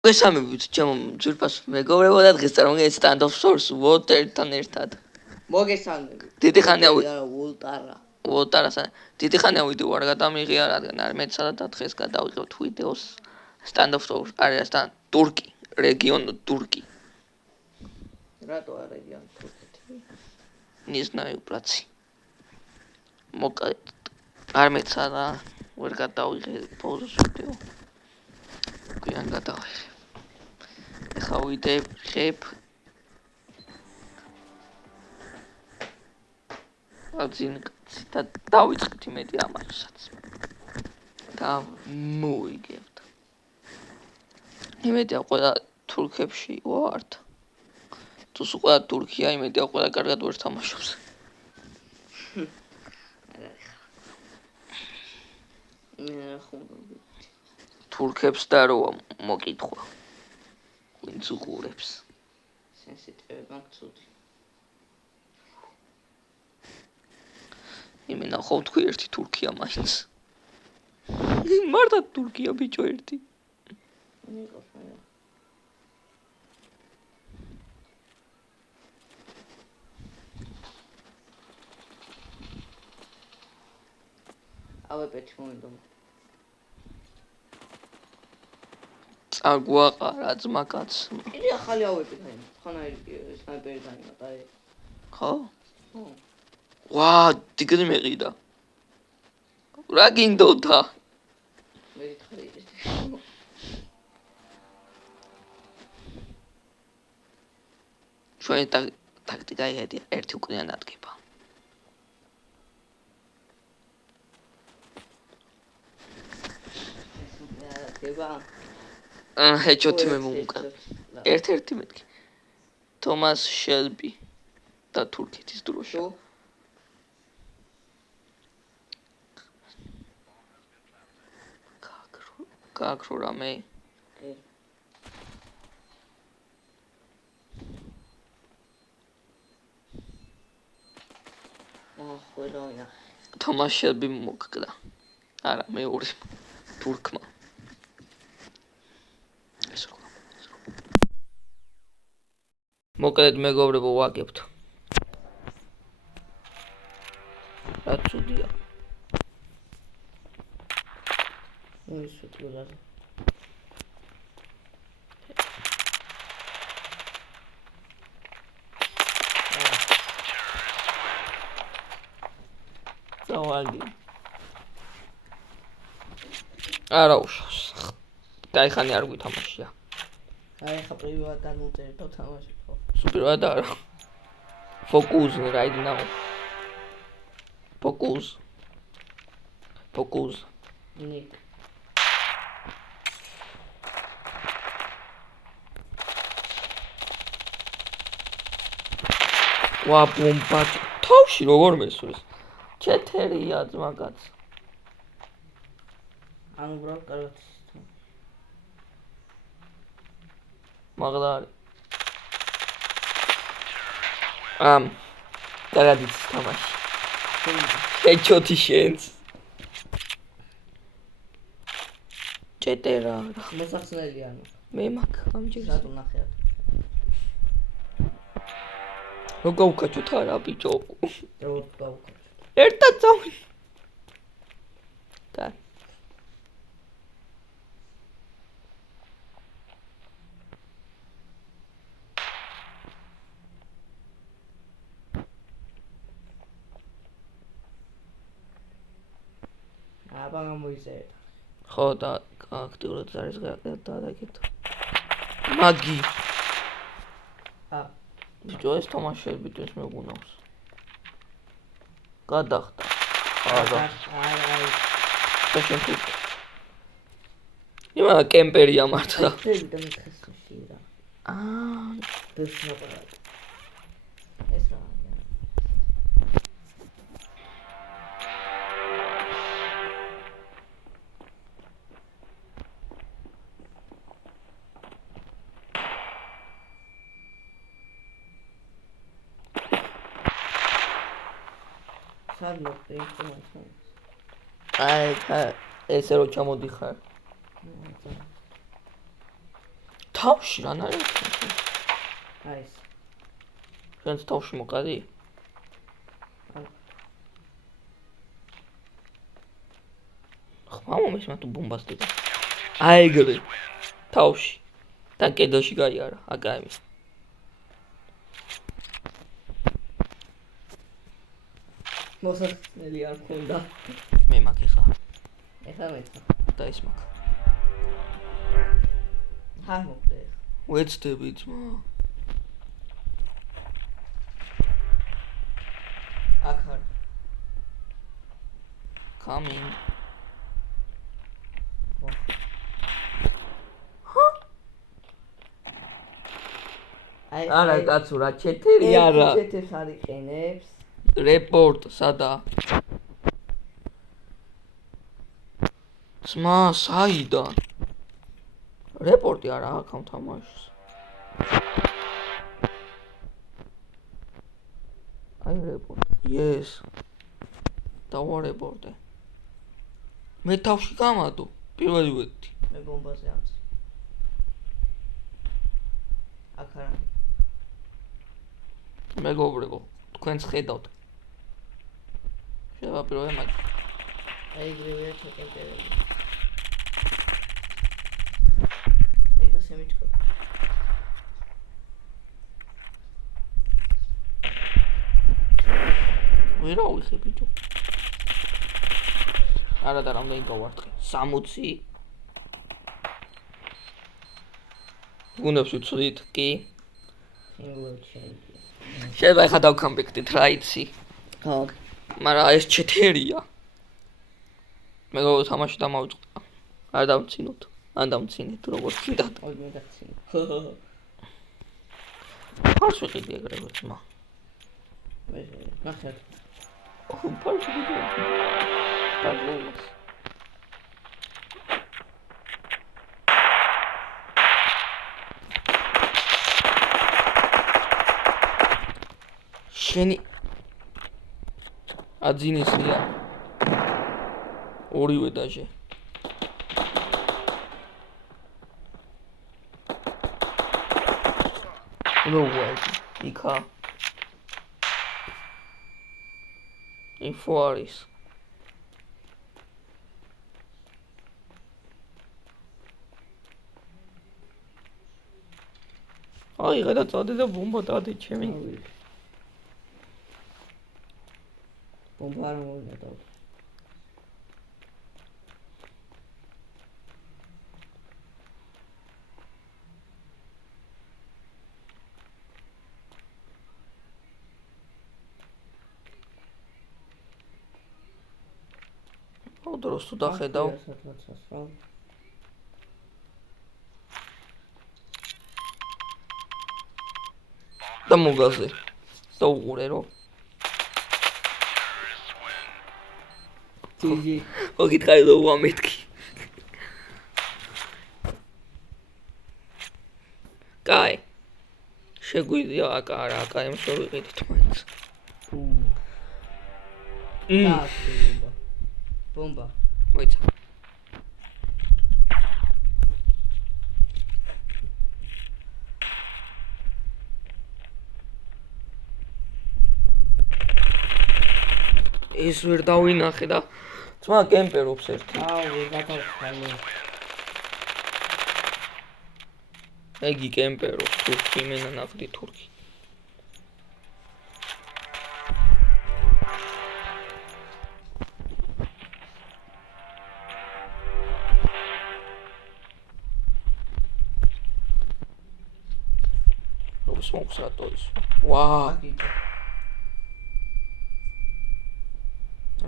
მოგესალმებით ჩემო ძვირფას მეგობრებო და დღეს წარმოგიდგენთ Stand of Source Water-თან ერთად. მოგესალმებით. დიდი ხანია ვოლტარა. დიდი ხანია ვიდეო არ გადამიღია, რადგან არ მეცადა და დღეს გადავიღებთ ვიდეოს Stand of Source არეასთან თურქი, რეგიონ თურქი. რატო არ რეგიონ თურქეთი? Не знаю, братцы. მოკლედ არ მეცადა, ვერ გადავიღე პაუზას ვიდეო. გვიან გადავიღე. ეხლა ვიდეებ აძინკაცი და დავიწყეთ იმედი ამასაც და მოვიგებთ იმედია ყველა თურქებში ვართ თუ ყველა თურქია იმედია ყველა კარგად ვერ თამაშობს თურქებს და რო მოკითხვა ვინც უყურებს სენსიტივი მაგცუდი იმენა ხო თქვი ერთი თურქია მაინც მარტო თურქია ბიჭო ერთი ავეპეთი მომიდომ წაგვაყარა ძმაკაც იგი ახალი ავეპეთი ხანაერი სნაიპერი დაიმატა ხო? ვა, დგრი მეყიდა. რა გინდოდა? მე თხარი ჩვენი ტაქტიკა იდეა, ერთი უკრიან ადგება. ჰეჩოთი მე მომუკა. ერთ-ერთი მეთქი. თომას შელბი და თურქეთის დროშა. გაქრო რამე. ხოლონა თომას შელბი მოგკდა. არა, მეორე თურქმა. მოკლედ მეგობრებო ვაგებთ. რა ცუდია. ის უთხილაზე. ზავალი. არა უშავს. დაიხანი არ გვითამაშია. აი ხა პრივატად მოწერტო თამაში ხო. Super არა. Focus right now. Focus. ნიკ. ვა ბომბა. თავში როგორ მესურს? ჩეთერია ძმაკაც. ანუ ბრალ კარგად. მაგდარი. კარგად იცის თამაში. ჰეჩოთი შენს. ჩეტერა. მოსახსნელი ანუ. მე მაგ ამჯერად რატო ნახე? როგორ უკაჩოთ არა ბიჭო? როგორ გავუკაჩოთ? ერთად წავი. და აბა მოიწერეთ. ხო და აქტიურად არის გადაგეთ. მაგი. ბიჭო ეს თამაშები ეს მეგუნავს. გადახდა. არა. და შენ თუ იმა კემპერია მართლა. და მიხესში რა. დესნაპარა. ეს რა. სადმო პრინციპი აი ესე რო ჩამოდიხარ თავში რა არის? არის. შენს თავში მოყადი? ხმა მომის მათუ ბომბასტიკა. აი ეგრე. თავში. და კედელში გაიარა, აკაიმი. მოსასწრელი არ ქონდა. მე მაქვს ხა ეხლა მეცა. და ის მაქვს. ხარ მოხდე. ვეცდები ძმა. აქ ხარ. Coming. არა კაცო რა 4 არა. ჩეთებს არიყენებს. რეპორტ სადა? ძმა საიდან? რეპორტი არა აქ თამაშს. აი რეპორტ. Yes. დავა რეპორტი. მე თავში გამადო. პირველი ვედი. მე ბომბაზე ამცი. აქ არა. მეგობრებო, თქვენს ხედავთ. შევაპიროე მაგ. აი გრევია ჩაკემპერები. ეგრე შემიჩქო. ვერა ვიხე ბიჭო. არა და რამდენი გავარტყე? 60? გუნდებს ვცვლით, კი. შეიძლება ხა დავკომპექტით რა იცი. ხო. მაგრამ ეს 4-ია. მე გო თამაში დამავიწყდა. არ დავცინოთ. ან დავცინეთ როგორც კიდათ. ოღონდ მე დავცინე. ფარს ვიყიდი ეგრევე ძმა. მე ნახეთ. ფარს ვიყიდი. დაგლოვს. შენი აძინესია ორივე დაჟე ნო ვაი იქა ინფო არის აი გადა წადე და ბომბა დადე ჩემი ბომბა არ მოვიდა. დროს თუ დახედავ და მოგაზე და უყურე რო ჯიჯი მოგითხარი რომ ვამეთქი კაი შეგვიძლია აკარა აკაიმს რო ვიყიდით მაინც ბომბა მოიცა ეს ვერ დავინახე და ძმა კემპერობს ერთი აუ გადავხვალე ეგი კემპერობს თურქი მენა ნახდი თურქი smokes რატოის ვა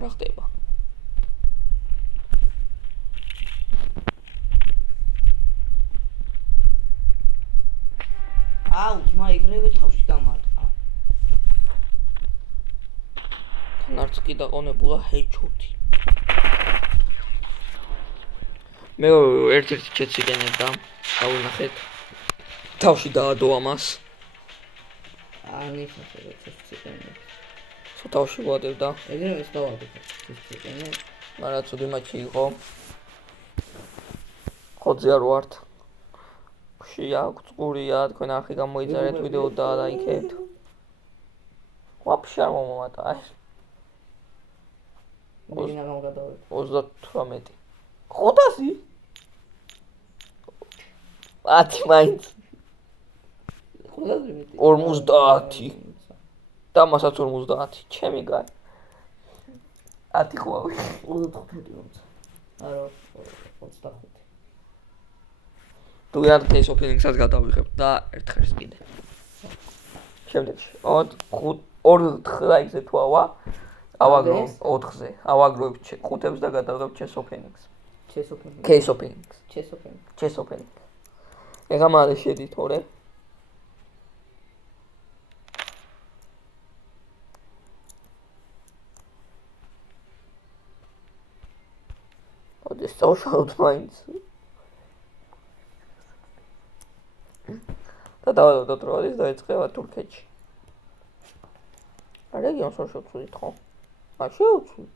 რა ხდება აუ ძმა იგრევე თავში გამარტყა თან არც კი დაყონებულა ჰეჩოთი მე ერთ-ერთი ჩეთს იყენებდა დავინახეთ თავში დაადო ამას ანიშნე ჩეთს იყენებ თავში ვადევდა ეგრევე ის დავადებ ჩეთს იყენებ მაგრამ ცუდი მატჩი იყო ხოძე არ ვართ ხშია, წყურია, თქვენ არხი გამოიწერეთ ვიდეო და ლაიქეთ. ვაფშე არ მომამატა ეს. მოგინა გამოგადავე. 38. 500? 10 მაინც. 50. და მასაც 50. ჩემი გай. 10 ხვავი. 35. არა, 25. თუ არ ეს ოფენინგსაც გადავიღებ და ერთხელს კიდე. შემდეგში 4 ლაიქზე თუ ავაგროვ 4-ზე. ავაგროვებ 5-ებს და გადავიღებ ჩეს ოფენინგს. Case openings. Chess opening. ეხლა მალე შედით ორე. ოდეს social minds. და დავადოთ რომ ის დაიწყება თურქეთში. რეგიონს არ შევცვლით ხო? არ შევცვლით.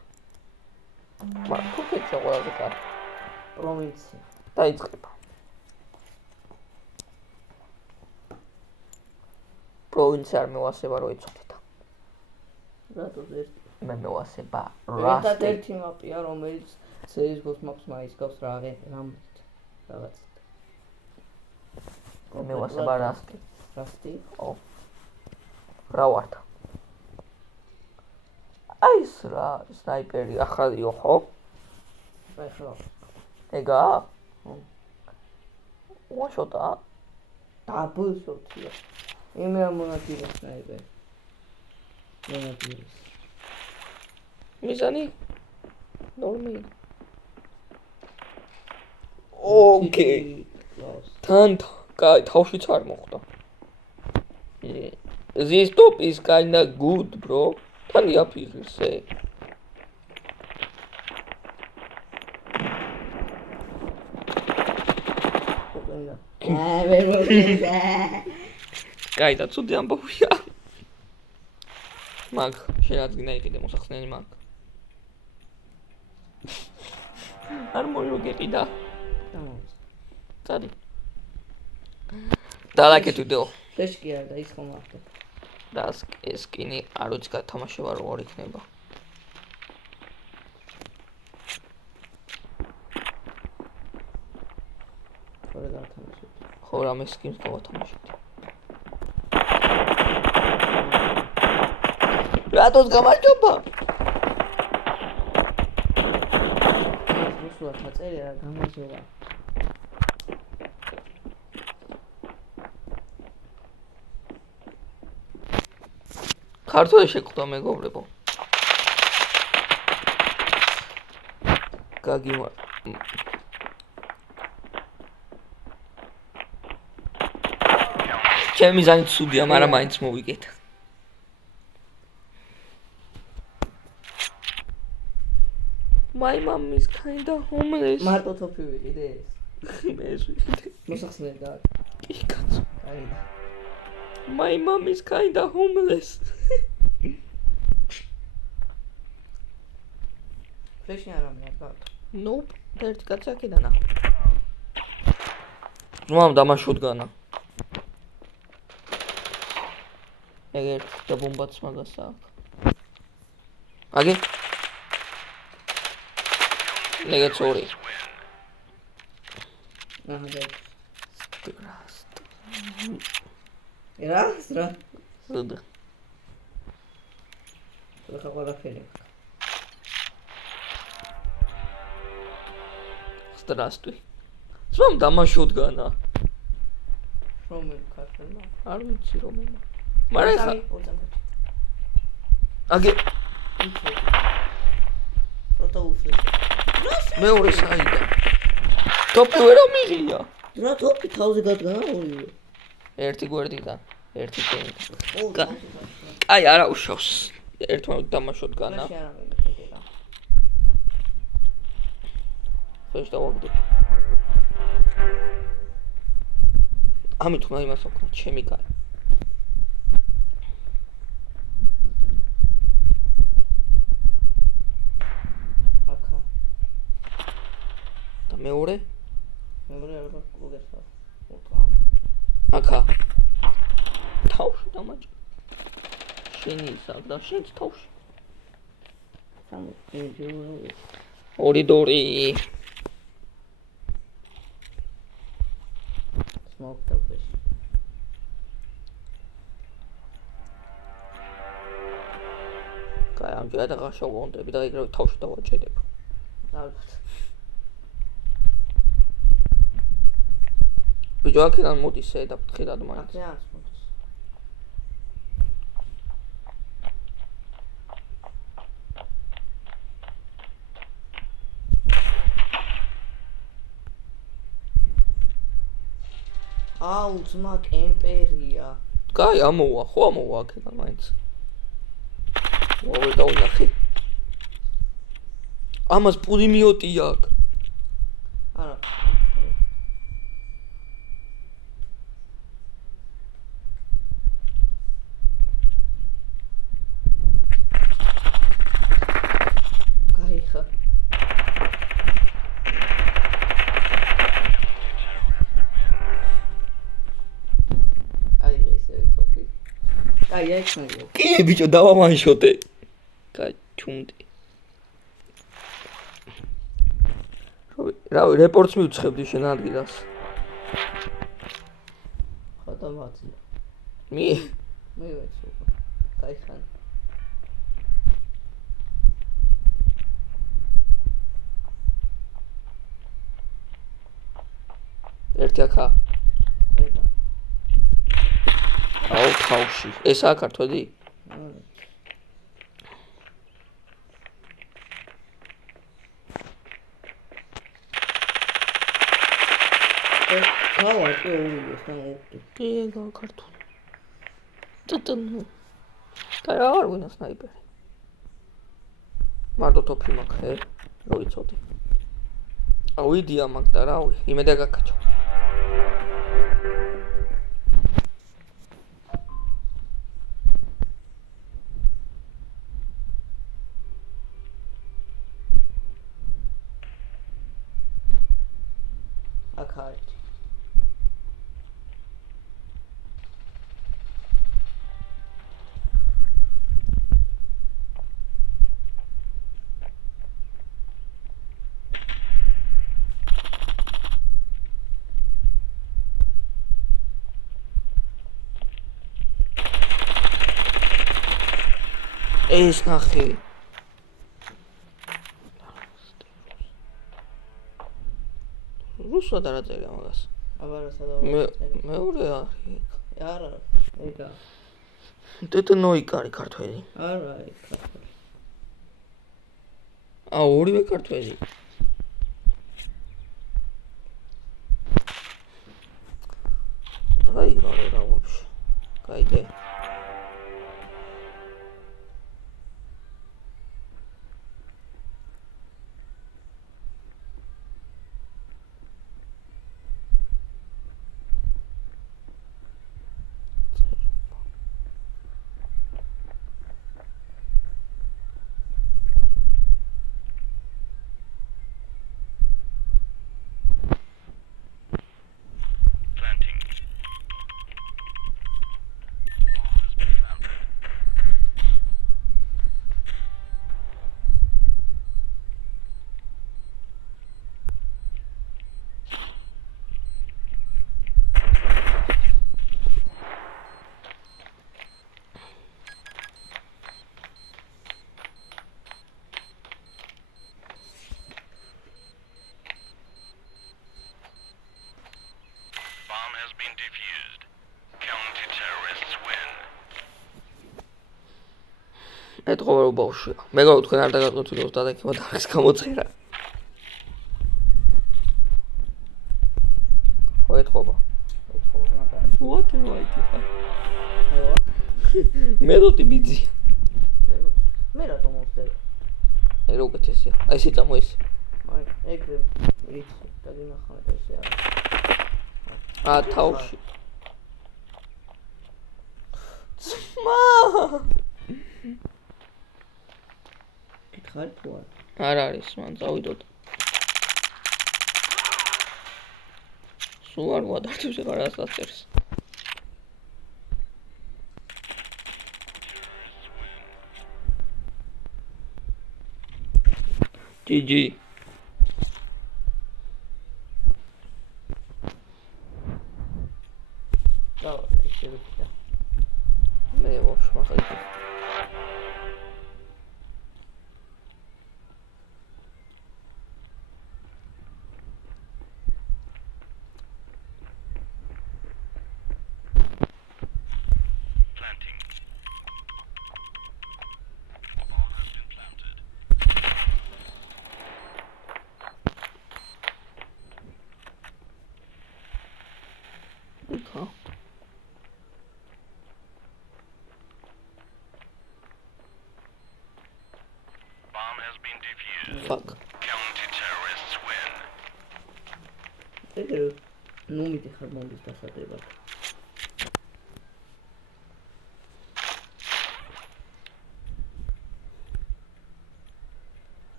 მაგრამ თურქეთში ყველაზე კარგი. პროვინცია. დაიწყება. პროვინცია არ მევასება რო იცოდეთ. რატო ეს? მე მევასება რასტად ერთი მაპია რომელიც CS:GO-ს მაპს მაისგავს რამით. რაღაც. მევასება რასტი. რასტი? ო. რა ვართ? აი ეს რა სნაიპერი ახალიო ხო? აი ხო. ეგა? ვაშოტა? დაბლშოტია. იმე ამონატირებს სნაიპერი. მონატირებს. მიზანი? ნორმი. ოკეი. თან კაი თავშიც არ მოხდა. This top is kinda good, bro. თან იაფიღირსე. კაი და ცუდი ამბავია. მაგ შეადგინა იყიდე მოსახსნელი მაგ. არ მოიგებიდა. წადი. დალაკეთ ვიდეო. ფლეშკი არ და ის ხომ ახლა. და სკინი არ ვიცი გათამაშება როგორ იქნება. ხორე გათამაშეთ. ხო რამე სკინს გავათამაშეთ. რატოს გამარჯობა? რუსულად დაწერია რა გამარჯობა. ქართული შეკვდა მეგობრებო. გაგიმარ. ჩემი ზანი ცუდია, მაგრამ მაინც მოვიგეთ. My mom is kinda homeless. მარტო თოფი ვიყიდე ეს. მე ეს ვიყიდე. მოსახსნელი და. კი კაცო. აი. My mom is kinda homeless. ფლეში არ ამიაკა. Nope, და ერთი კაცი აქედანა. მამ დამაშოდგანა. ეგერ და ბომბაც მაგას აქვს. აგი? ლეგეც ორი. აჰა და. სტრასტ. რა? რა? ზუდა. რა ყველაფერი. Здравствуй. Სვამ დამაშოდგანა. რომელი ქართულმა? არ ვიცი რომელმა. მაგრამ ეხლა აგი როთა უშეს. მეორე საიდან. ტოპი ვერ ამიღია. რა ტოპი თავზე გადგანა ორივე. ერთი გვერდიდან, ერთი წინიდან. აი არა უშავს. ერთმანეთს დამაშოდგანა. ფლეში არ ამიგეთება. ფლეში დავაგდო. ამით უნდა იმას ვქნა, ჩემი კარი. აკა. და მეორე? მეორე ალბათ კლუბერს. უტყავ. თავში დამაჭი. შენი ისაა და შენც თავში. 2-2. Smoke the fish. კაი, ამჯერად აღარ შევგონდები და ეგრევე თავში დავაჭედებ. ალბათ. ბიჭო, აქედან მოდის ე და ფთხილად მაინც. აქედან მოდის. აუ, ძმა კემპერია. კაი, ამოვა, ხო ამოვა აქედან მაინც. ვაუ, დაუნახე. ამას პულიმიოტი აქვს. არა. გაიხა. აი, ექნება. კი, ბიჭო, დავამანშოტე. გაჩუმდი. რავი, რეპორტს მივცხებდი შენ ადგილას. ხატამაცი. მე მივეცო. გაიხან. ერთი აქა. ხედა. აუ, თავში. ესაა ქართველი? გავა კი ორივეს დამოუკიდე. კი, ქართული. ტტნ. კაი, არ ვინა სნაიპერი. მარტო თოფი მაქვს, რო იცოდი. აუ, იდია მაქვს და რავი, იმედა გაკაჩო. აქ ეს ნახე. რუსულად არ აწერია მაგას. აბარა სადავო. მეორე არის. არა, ეგა. ტტნოიკარი ქართველი. არა, ეგ ქართველი. აუ, ორივე ქართველი. აი, რა ვაფშე. კაიდე. ეთყობა რომ ბავშვია. მეგობრებო, თქვენ არ დაგაწყვეტილოთ დადაქება და არის გამოწერა. ხო ეთყობა. What am I doing? მელოდი ბიძია. მე რატომ მოხდება? აი როგეთესია. აი სიწამო ეს. აი ეგრე ვიცი და გინახავთ ესე არის. თავში. ძმა! კითხარ თუ არა? არ არის, მან წავიდოდ. სულ არ გვადართებს აღარ ასაწერს. GG. დავაყენე შეიძლება. მე ვაფშე მახალ. Fuck. Counter-terrorists win. ეგრე ნუ მიდიხარ მომდის დასადებად.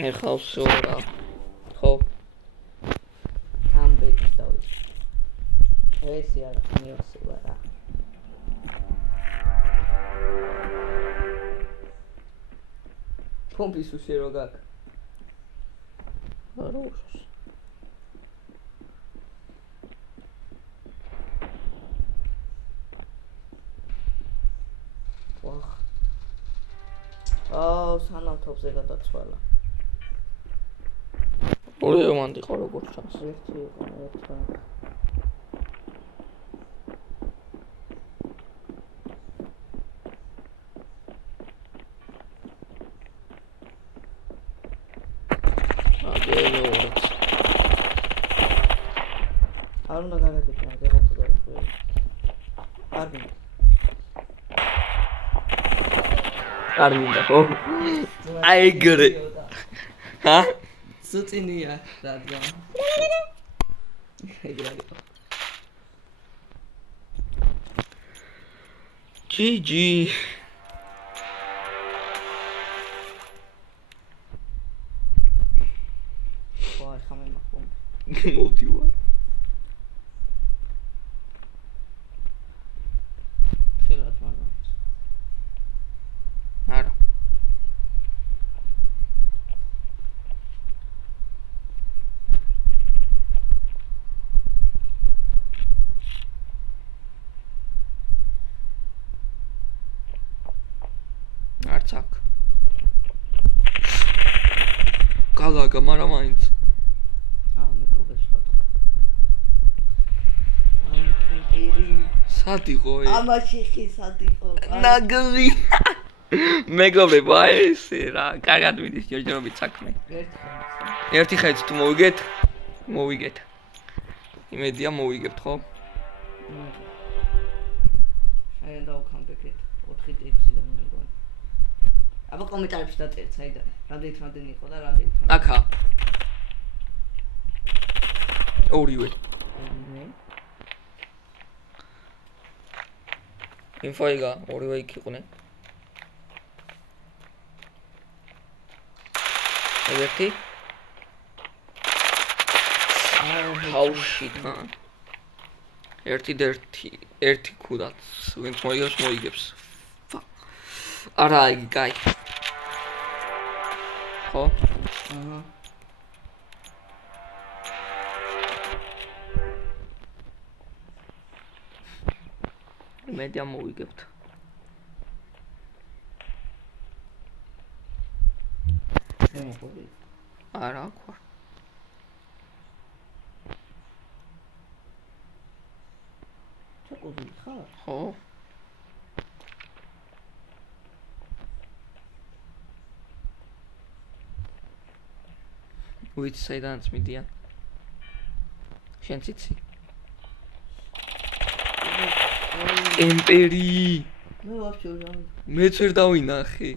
ეხლა ვსურა. ხო. კამბექს დავიწყე. ესე არა, მიოსება რა. პომპის უშე რო გაკ. არა უშოს. ვახ. სანამ თოპზე გადაცვალა. ორი რომანტი ხო როგორ ჩანს. ერთი იყო, ერთმა. არ უნდა გავაკეთე, გეყოფოდა ხო. არ მინდა. არ მინდა ხო? აი ეგრე. ჰა? სუწინია, რადგან. ეგრე. GG. ვაი, ხამე მაყომ. მოვდივარ. ხელად მაგრამ. არა. არც აქ. გალაგა, მაგრამ მაინც. მე კოგეს ვარ. სად იყო ეს? ამაში ხი სად იყო? ნაგლი. მეგობრებო, აი ესე რა, კარგად მიდის ჯერჯერობით საქმე. ერთი ხედს თუ მოვიგეთ? მოვიგეთ. იმედია მოვიგებთ, ხო? აი დავკამბეკეთ 4 ტექსტიდან მეგონი. აბა კომენტარებში დაწერთ, საიდან რამდენი იყო და რამდენი. აქა. ორივე. ინფოიგა ორივე იქ იყვნენ. ერთი. ჰაუში თან. ერთი ქუდაც, ვინც მოიგებს. არა, იგი კაი. ხო? აჰა. მედია მოვიგებთ. არა, ხო. ჩაკობილი ხარ? ხო. ვიცი საიდანაც მიდიან. შენ ციცი? ემპერი. მე ვაფშე ვარ. მეც ვერ დავინახე.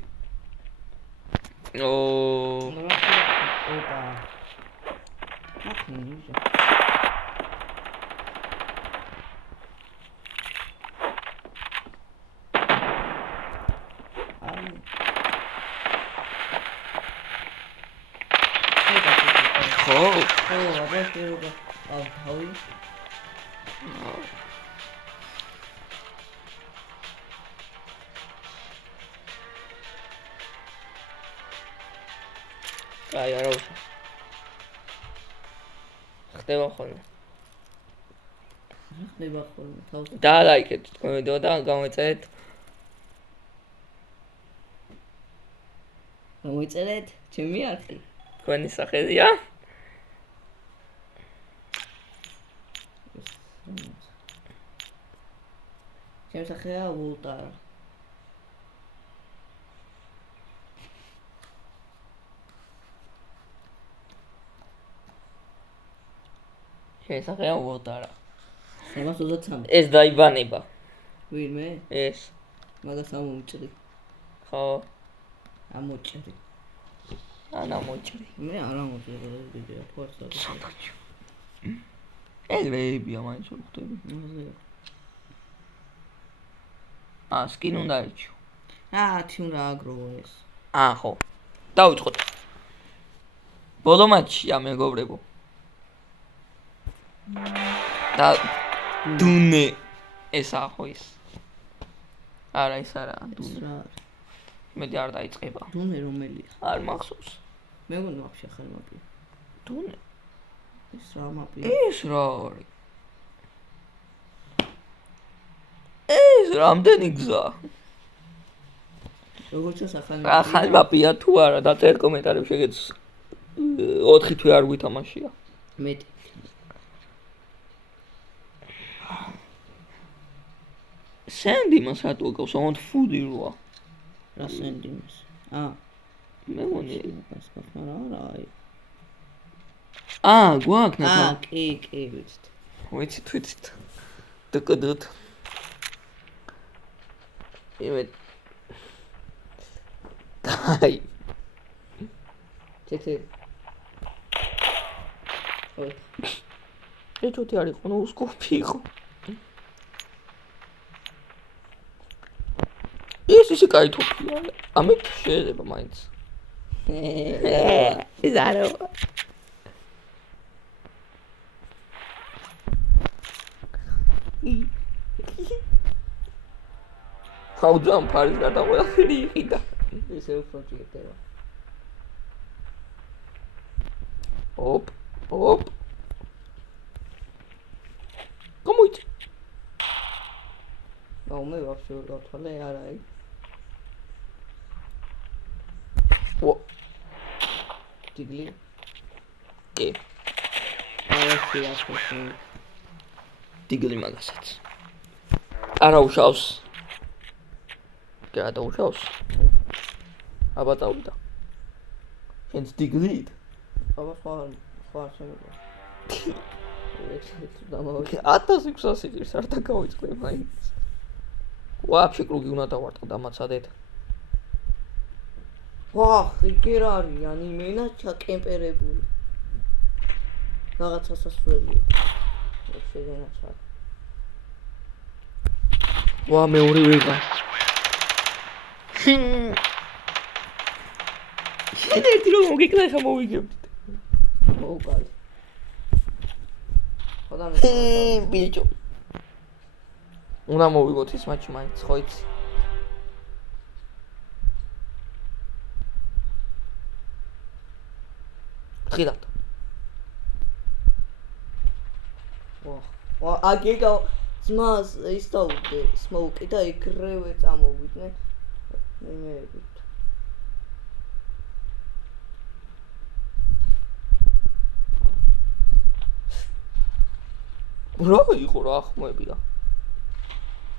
ო ოპა. მახინი. ხო აბა შეიძლება თავი. აი არა უშო ხდება ხოლმე ხდება ხოლმე თავს. და ლაიქეთ თქვენ ვიდეო და გამოიწერეთ მოიწერეთ ჩემი არხი. თქვენი სახელია ჩემი სახელია ულტარა. შესახება ვოტარა 323. ეს დაიბანება ვინმე? ეს მაგას ამოჭრი. ხო ამოჭრი. ანა მოჭრი მე არ ამოჭრი ვიდეო ფორსა. ეგრეებია მაინც რომ ხვდები სკინ უნდა ერჩიო 10 უნდა აგროვო ეს. ხო დავიწყოთ ბოლო მატჩია მეგობრებო და დუნე ესა ხო ის არა ის არა დუნე მე არ დაიწყება დუნე რომელია? არ მახსოვს მე მგონი ვაფშე ხელმაპია. დუნე ეს რა მაპია? ეს რა არის ეს რამდენი გზა როგორც ახალი ახალი მაპია თუ არა დაწერეთ კომენტარებში შეგეც 4 თვე არ გვითამაშია მეტი. სენდი მას რატო გავს ამოთ ფუდი როა რა სენდიმის? მე მგონი არა გვაქვს კი ვიცით. ვიცით დაკდოთ იმე დაი ჩექე. ეჭოთი არ იყო ნუ სკოპი იყო ისე კაი თופია ამით შეიძლება მაინც ეს არა ხაუძამ ფარის გარდა ყველაფერი იყიდა ესე უფრო ჭირდება. ოპ გამოიწ მე ვაფშე ვერ გავთვალე არა აი. დიგლი. კი აი ეს დიგლი მაგასაც არა უშავს გადა უშავს აბა წავიდა შენც დიგლით აბა ხარ შემოგვი. 1600 იყირს არ დაგავიწყდება მაინც ვაფშე კრუგი უნდა დავარტყო დამაცადეთ იგი რა არის ანიმენა ჩაკემპერებული. რაღაცა სასურველი. შეგენაცა. მეორე ვეღა შენ ერთი რომ მოგიქნა ხა მოვიგებდით მოუკალი. ხოდამ ბიჭო უნდა მოვიგოთ ის მატჩი მაინც ხო იცი ხიდათ აგეგა ძმას ის დაუდე სმოუკი და ეგრევე წამოვიდნენ მემეებით. რა იყო რა ხმებია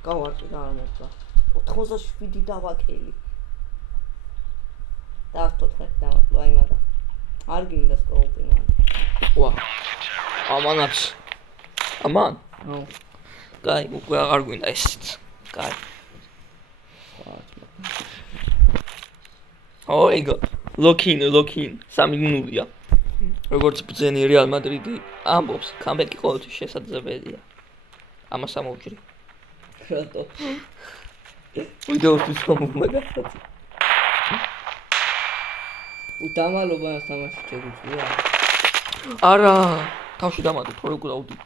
გავარტი და არ მოხდა 87 დავაკელი და 4 დავაკლა იმადა არ გინდა სკოლპინა. ამანაც ამან ნო კაი უკვე აღარ გვინდა ესეც კაი ოიგო ლოკინ 3-0-ია. როგორც ბრძენი რეალ მადრიდი ამბობს, კამბეკი ყოველთვის შესაძლებელია. ამას ამოვჭრი. რატო? ვიდეოსთვის მომაგაცი. უდამალობას თამაში შეგვიძლია? არა, თავში დამატე, თორე უკვე დაუდი.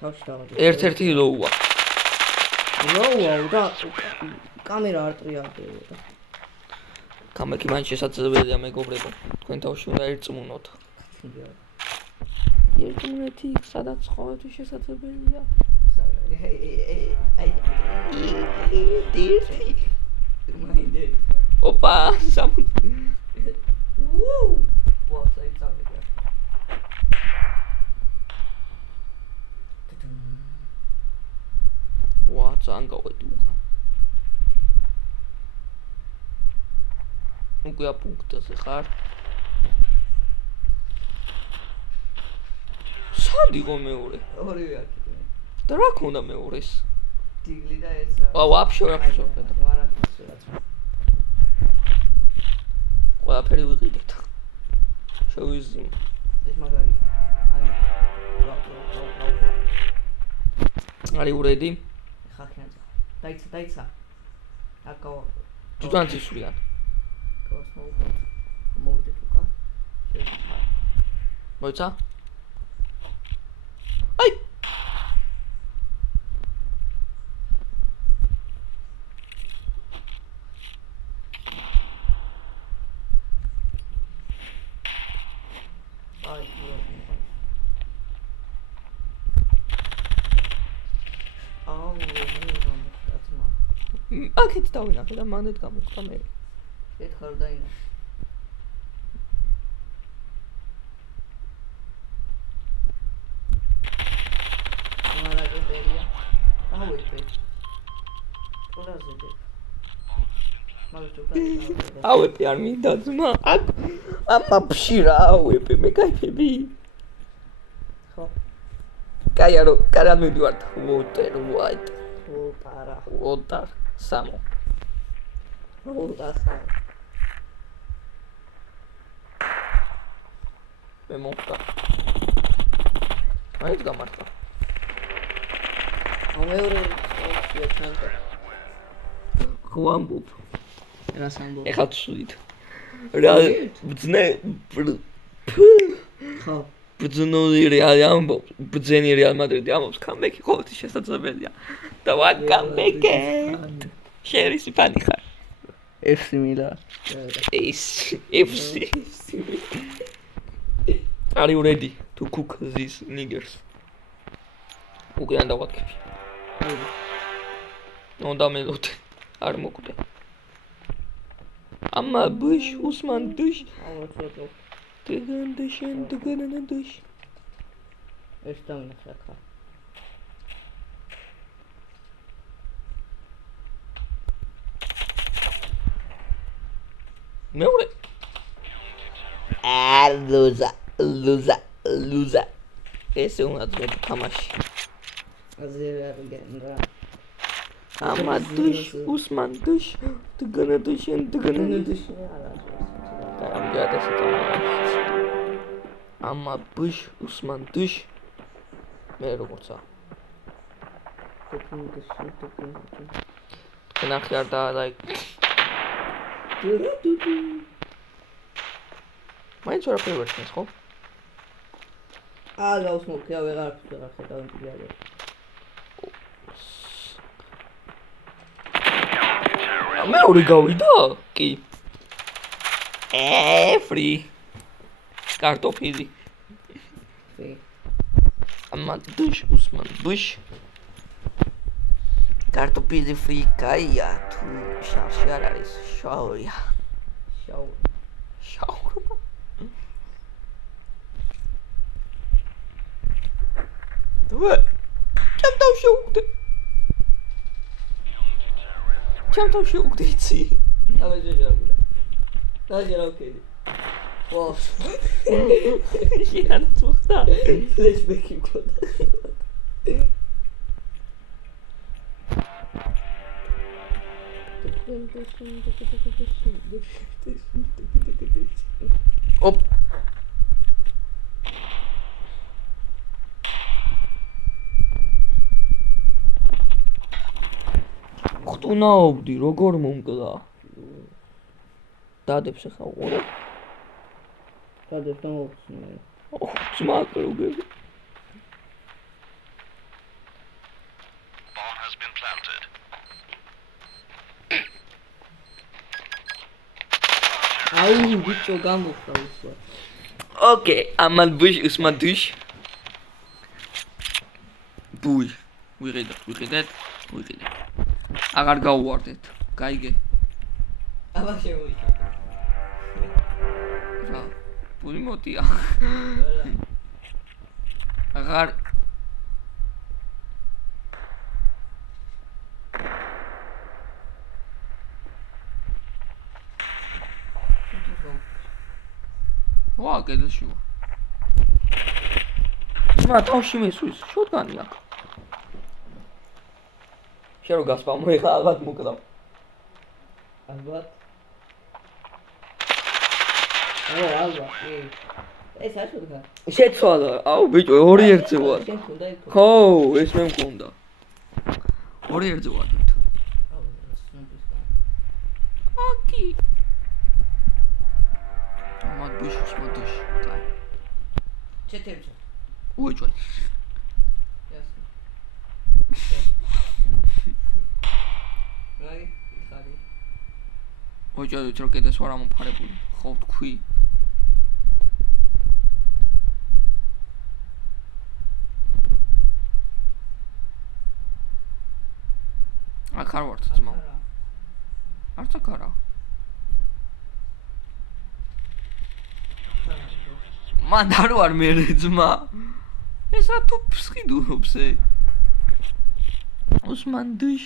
თავში დავადი. ერთ-ერთი ლოუა. ლოუა და კამერა არ ტრიალდებოდა. კამბეკი მან შესაძლებელია მეგობრებო. თქვენ თავში უნდა ერწმუნოთ. ერწმუნეთ იქ, სადაც ყოველთვის შესაძლებელია. მაინდე. ოპა, სამუ. ვაცა იცავდა. ვაცა ანგავედი უკან. უკვე აპუნქტაზე ხარ. სად იყო მეორე? ორივე აქ. და რა ქონდა მეორეს? დიგლი და ეცა. ვაფშე რა ფშობდა. არა, რაღაც. ყველაფერი ვიყიდეთ. შევიზიმ. ეს მაგარია. აი. არი ურედი? ხახიანძა. დაიცა. აკავა. ჯუჯანცისვრიან. კოს მოვუდეთ უკა. შეიძლება. მოიცა? აი! აი, აქეთ დავინახე და მანდ გამოხდა მე. ეთქარ დაინა. მარაგებია. ავეპე. პროზედი. ავეპე არ მინდა ძმა. ამა ფშირა ავეპე მე кайფები. ხო. კაიარო, კარან მივდივართ. ვოტერ ვაიტ. ვოტარა. ვოტარ სამო. ვოტასა. მე მომხდა. აი გამართა. მეორე შეჩანდა. ხო ამბობ. რას ამბობ? ეხლა ცუდით. რა ბძნე ხო. ბძნული რეალი ამბობს, ბძენი რეალ მადრიდი ამბობს, კამბეკი ყოველთვის შესაძლებელია. და ვაკამბეკე. შერის ფანი ხარ. FC მილა. FC. Are you ready to cook these niggers? უკვე ან დავატკიფი. ნონდა მელოთ. არ მოკვდე. ამა ბუშ უსმან დუშ. ავაჩოთო. დგანდიშენ დუშ. ეს დამნახე ახლა. მეორე. ლუზა. ესე უნდა ძმები თამაში. აზერბაიჯან რა. ამა დუშ უსმან დუშ. დგანდიშენ. ამჯერად ესე თამაში. ამა ბუშ უსმან დუშ. მე როგორცა. ნახე არ და like მაინც რა ფერვერჩნეს ხო? გაუსმოქია ვეღარ ხედავ ინტეგრალია. მეორე გავიდა? კი. ფრი. კარტოფილი. ფრი. ამა დუშ უსმან დუშ. კარტოფილი ფრი კაია თუ შარში არ არის შაურია. შაურმა. დუე. ჩემ თავში უკდე იცი. ავეჯერა. დაჯერა ოკეი. ვა. შეანა წუხდა. ფლეშბექი მქონდა. ოპ ხტუნაობდი როგორ მომკლა დადებს ახლა უყურე გადადა მოხსნა ძმაკრუგები Bomb has been planted. აუ ბიჭო გამოხდა უსვა ოკეი ამან ბუშ უსმან დუშ ბუი ვიყიდეთ აღარ გაუვარდეთ გაიგე აბა შემოიჭა რა ბუი მოტია აღარ ვა კედელში ვარ მა თავში მისვლის შოტგანი აქვს შენ რო გასპამო ეხლა ალბათ მოკდავ ალბათ ეს აშუქა შეცვალა აუ ბიჭო ორი ერთზე ვარ შენ ხუნდა იქ ხო ეს მე მქონდა ორი ერთზე ვარ აუ სნობის კა აკი მადუშ კაი ჩეთებს უეჭვე ясно აი ხარი ოჯახით რო კიდეს ვარ ამოფარებული ხო თქვი აქ არ ვარ ძმა არც აქ არა მან არ ვარ მე ძმა ეს რა თუ ფსხიდულობს უსმან დუშ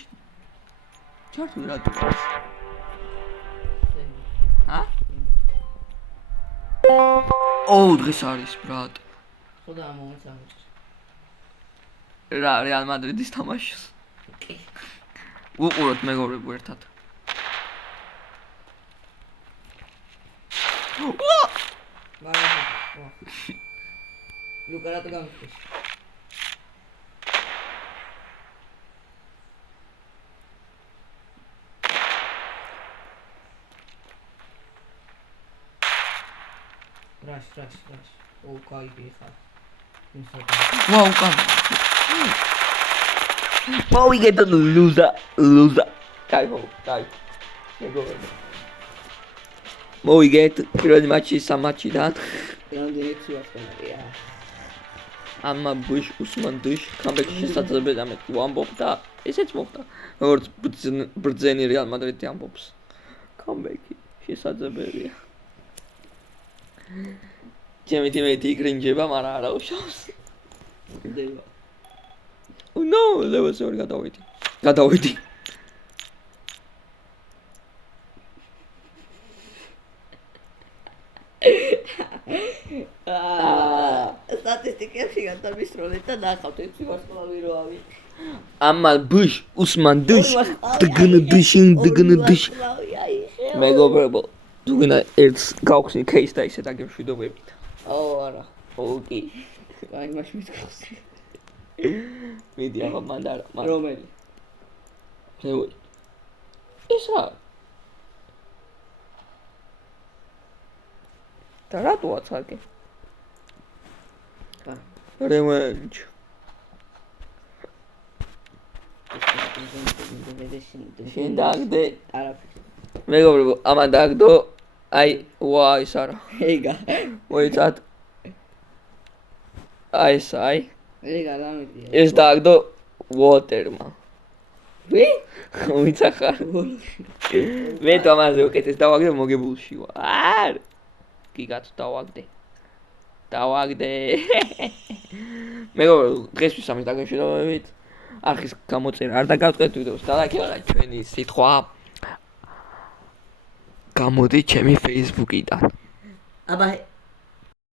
ჩართული რა თუ ა? ოუ დღეს არის ბრატ ხოდა ამ მომენტს ამოჭრ რა რეალ მადრიდის თამაშს კი უყუროთ მეგობრებო ერთად ვა მაგრამ ლუკა რატო გამიხდის რაშ ო кайგი ხარ ვა უკან მოვიგეთ ლუზა კაი მეგობრებო მოვიგეთ პირველი მატჩი სამატჩიდან რამდენი ექსვასკანია ამა ბუშ უსმან დუშ კამბექ შესაძლებელი ამეთი ვამბობ და ესეც მოხდა როგორც ბრძენი რეალ მადრიდი ამბობს კამბექი შესაძლებელია ჩემი თიმეთი იგრინჯება მაგრამ არა უშავს დევა ნო ლევას ორი გადავიდი სტატისტიკებში გადამისროლეთ და ნახავთ ექვსი ვარსკვლავი რო ავი ამა ბუშ უსმან დუშ დგნ დუშ მეგობრებო თუგნა ერთს გავხსნი кейს და ისე დაგემშვიდობებით აუ არა ოკი აი მაშ მithქავს მიდი ახლა მანდარა რომელი ზევი ისა და რატოა ცალკე რევენჯ შენ დაგდე არაფერი მეგობრებო ამან დაგდო აი ვა ის არა ეგა მოიცათ აი ეს აი ეგა დამედია ეს დაგდო ვოტერმა ვი მოიცახარ მე თამაზე უკეთეს დავაგდე მოგებულში ვარ გიგაც დავაგდე მეგობრებო დღესთვის ამის დაგემშვიდობებით არხის გამოწერა არ დაგავწყეთ ვიდეოს დალაიქებდა ჩვენი სიტყვა გამოდი ჩემი Facebook-იდან აბა